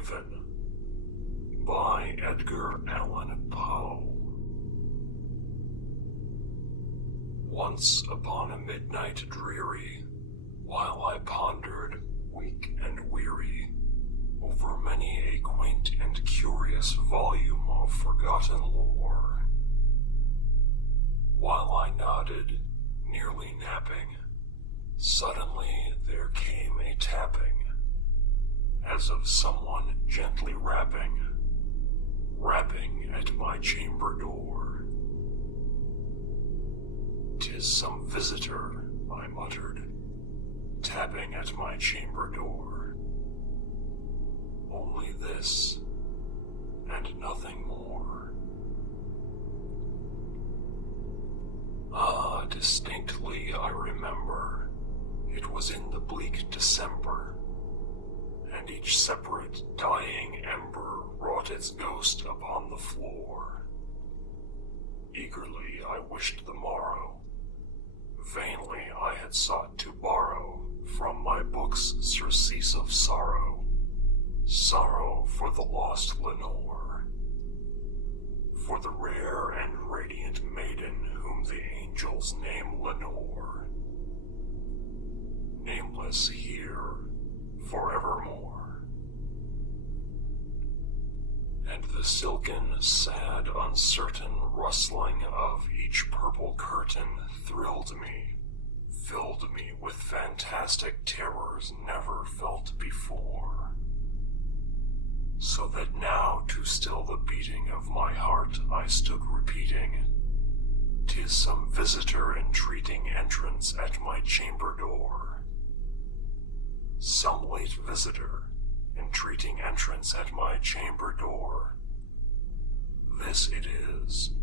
Raven by Edgar Allan Poe. Once upon a midnight dreary, while I pondered, weak and weary, over many a quaint and curious volume of forgotten lore, while I nodded, nearly napping, suddenly there came a tapping, as of someone gently rapping at my chamber door. "'Tis some visitor," I muttered, tapping at my chamber door. Only this, and nothing more. Ah, distinctly I remember, it was in the bleak December, and each separate dying ember wrought its ghost upon the floor. Eagerly I wished the morrow. Vainly I had sought to borrow from my books surcease of sorrow, sorrow for the lost Lenore, for the rare and radiant maiden whom the angels name Lenore, nameless here forevermore. And the silken, sad, uncertain rustling of each purple curtain thrilled me, filled me with fantastic terrors never felt before. So that now, to still the beating of my heart, I stood repeating, "'Tis some visitor entreating entrance at my chamber door. Some late visitor entreating entrance at my chamber door. This it is,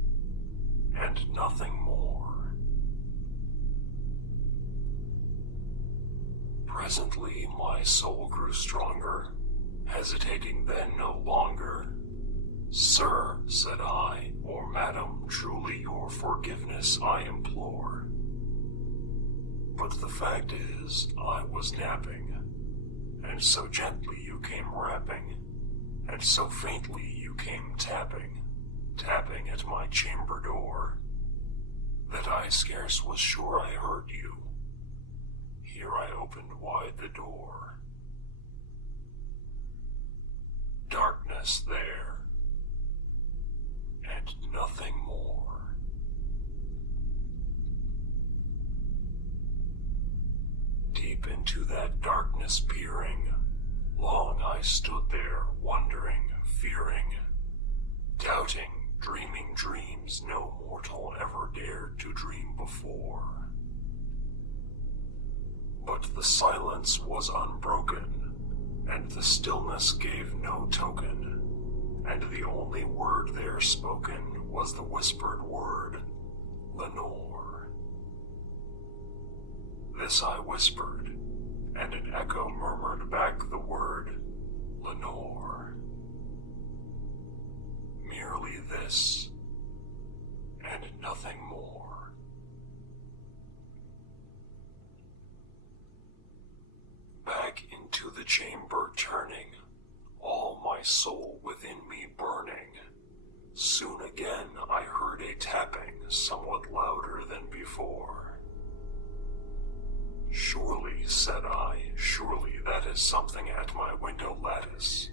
and nothing more." Presently my soul grew stronger, hesitating then no longer. "Sir," said I, "or madam, truly your forgiveness I implore. But the fact is, I was napping, and so gently you came rapping, and so faintly you came tapping at my chamber door, that I scarce was sure I heard you. Here I opened wide the door. Darkness there, and nothing more." Deep into that darkness peering, long I stood there, wondering, fearing, doubting, dreaming dreams no mortal ever dared to dream before. But the silence was unbroken, and the stillness gave no token, and the only word there spoken was the whispered word, "Lenore." This I whispered, and an echo murmured back the word, "Lenore." Merely this, and nothing more. Back into the chamber turning, all my soul within me burning, soon again I heard a tapping somewhat louder than before. "Surely," said I, "surely that is something at my window lattice.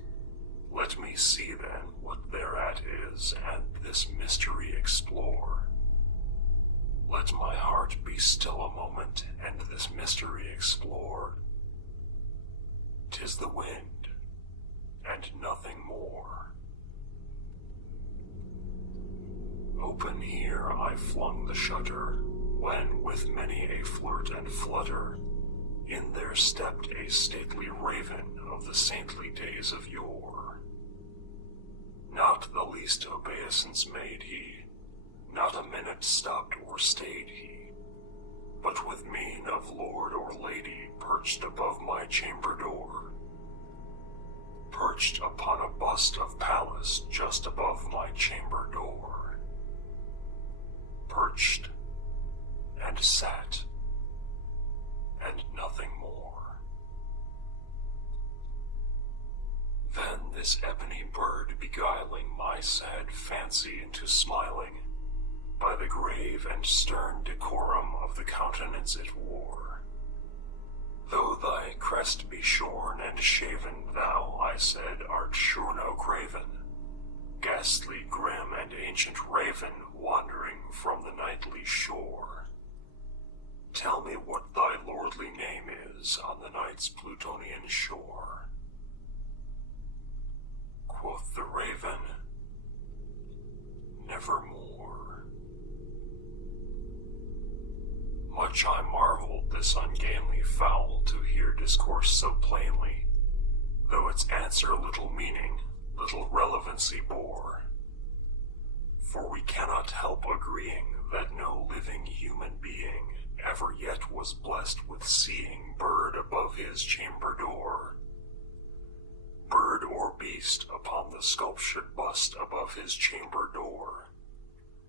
Let me see then what thereat is, and this mystery explore. Let my heart be still a moment, and this mystery explore. 'Tis the wind, and nothing more." Open here I flung the shutter, when with many a flirt and flutter, in there stepped a stately raven of the saintly days of yore. Not the least obeisance made he, not a minute stopped or stayed he, but with mien of lord or lady perched above my chamber door, perched upon a bust of Pallas just above my chamber door, perched and sat, and nothing more. Then this ebony bird beguiling my sad fancy into smiling, by the grave and stern decorum of the countenance it wore. Though thy crest be shorn and shaven, thou, I said, art sure no craven, ghastly, grim, and ancient raven, wandering from the nightly shore. Tell me what thy lordly name is on the night's Plutonian shore. Quoth the raven, nevermore. Much I marveled this ungainly fowl to hear discourse so plainly, though its answer little meaning, little relevancy bore. For we cannot help agreeing that no living human being ever yet was blessed with seeing bird above his chamber door, bird or beast upon the sculptured bust above his chamber door,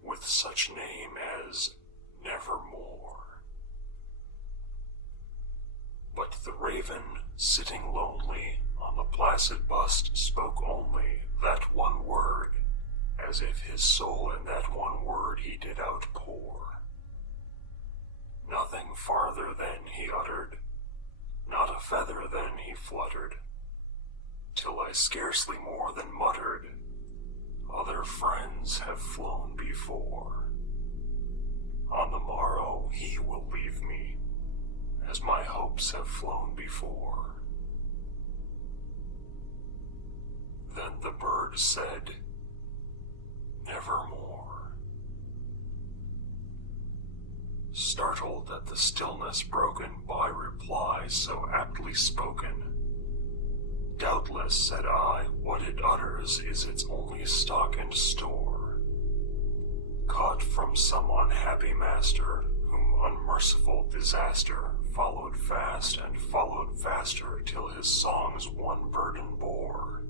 with such name as Nevermore. But the raven, sitting lonely on the placid bust, spoke only that one word, as if his soul in that one word he did outpour. Nothing farther than he uttered, not a feather then he fluttered, till I scarcely more than muttered, other friends have flown before. On the morrow he will leave me, as my hopes have flown before. Then the bird said, nevermore. Startled at the stillness broken by reply so aptly spoken, doubtless, said I, what it utters is its only stock and store, caught from some unhappy master, whom unmerciful disaster followed fast and followed faster, till his songs one burden bore,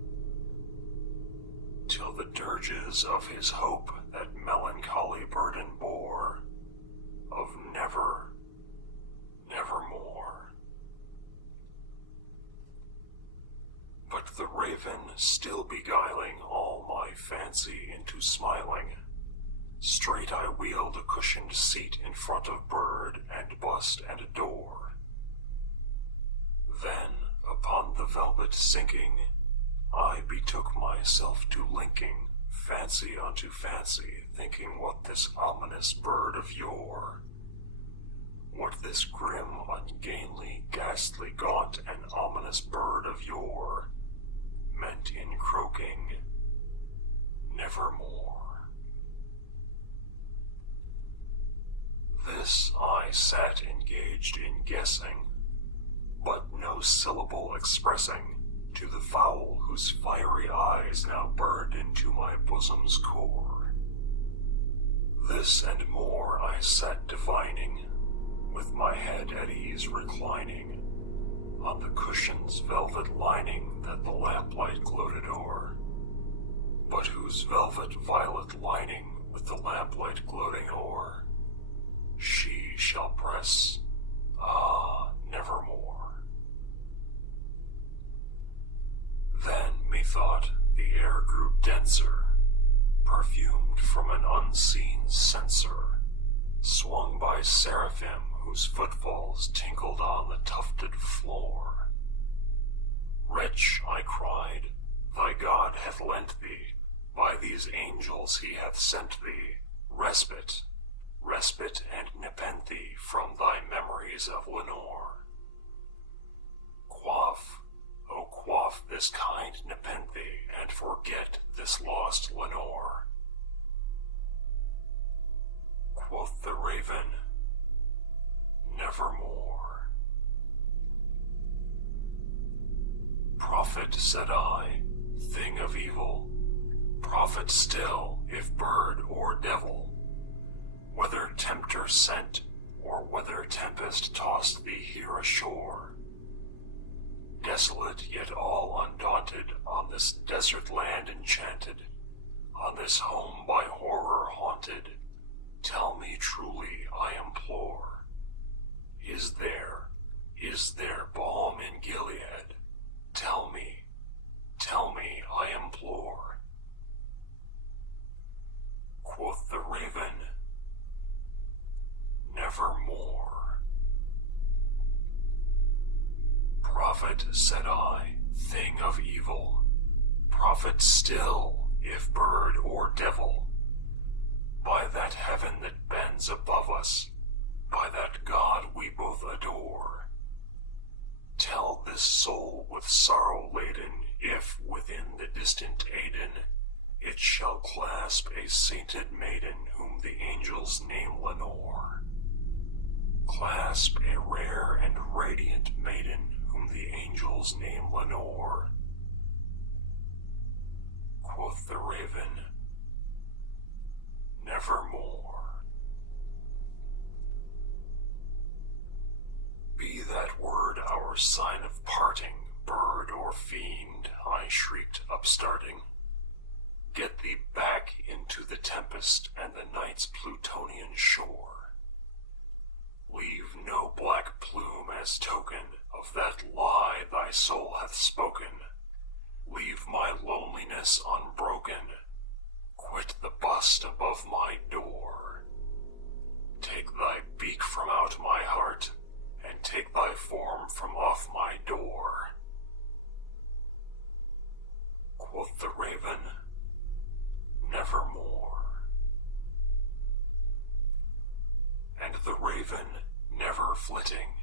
till the dirges of his hope that melancholy burden bore, of nevermore. But the raven, still beguiling all my fancy into smiling, straight I wheeled a cushioned seat in front of bird and bust and door. Then, upon the velvet sinking, I betook myself to linking fancy unto fancy, thinking what this ominous bird of yore, what this grim, ungainly, ghastly, gaunt, and ominous bird of yore meant in croaking, nevermore. This I sat engaged in guessing, but no syllable expressing to the fowl whose fiery eyes now burned into my bosom's core. This and more I sat divining, with my head at ease reclining, on the cushion's velvet lining that the lamplight gloated o'er, but whose velvet violet lining with the lamplight gloating o'er, she shall press, nevermore. Then, methought, the air grew denser, perfumed from an unseen censer, swung by seraphim whose footfalls tinkled on the tufted floor. Wretch, I cried, thy God hath lent thee, by these angels he hath sent thee, respite and nepenthe from thy memories of Lenore. Quaff, oh quaff this kind nepenthe, and forget this lost Lenore. Quoth the raven, nevermore. Prophet, said I, thing of evil, prophet still, if bird or devil, whether tempter sent, or whether tempest tossed thee here ashore, desolate yet all undaunted, on this desert land enchanted, on this home by horror haunted, tell me truly, I implore, is there balm in Gilead? Tell me nevermore. Prophet, said I, thing of evil, prophet still, if bird or devil, by that heaven that bends above us, by that God we both adore. Tell this soul with sorrow laden, if within the distant Aidenn it shall clasp a sainted maiden whom the angels name Lenore. Clasp a rare and radiant maiden whom the angels name Lenore. Quoth the raven, nevermore. Be that word our sign of parting, bird or fiend, I shrieked upstarting. Get thee back into the tempest and the night's Plutonian shore. Leave no black plume as token of that lie thy soul hath spoken. Leave my loneliness unbroken. Quit the bust above my door. Take thy beak from out my heart, and take thy form from off my door. Quoth the raven, nevermore. And the raven, never flitting,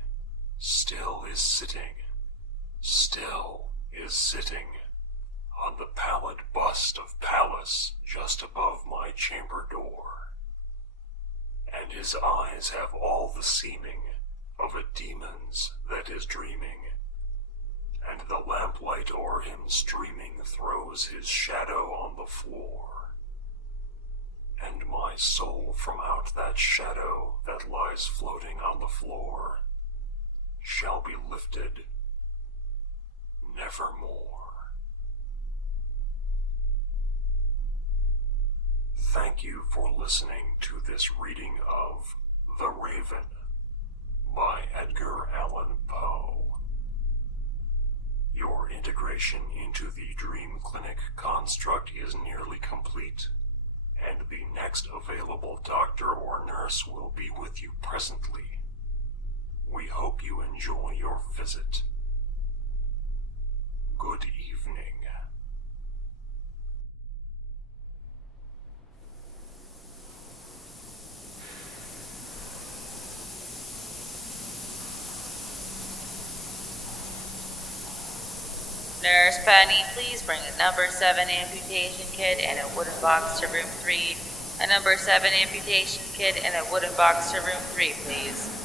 still is sitting on the pallid bust of Pallas just above my chamber door. And his eyes have all the seeming of a demon's that is dreaming, and the lamplight o'er him streaming throws his shadow on the floor. And my soul from out that shadow that lies floating on the floor shall be lifted nevermore. Thank you for listening to this reading of The Raven by Edgar Allan Poe. Your integration into the Dream Clinic construct is nearly complete, and the next available doctor or nurse will be with you presently. We hope you enjoy your visit. Good evening. Nurse Penny, please bring a number 7 amputation kit and a wooden box to room 3. A number 7 amputation kit and a wooden box to room 3, please.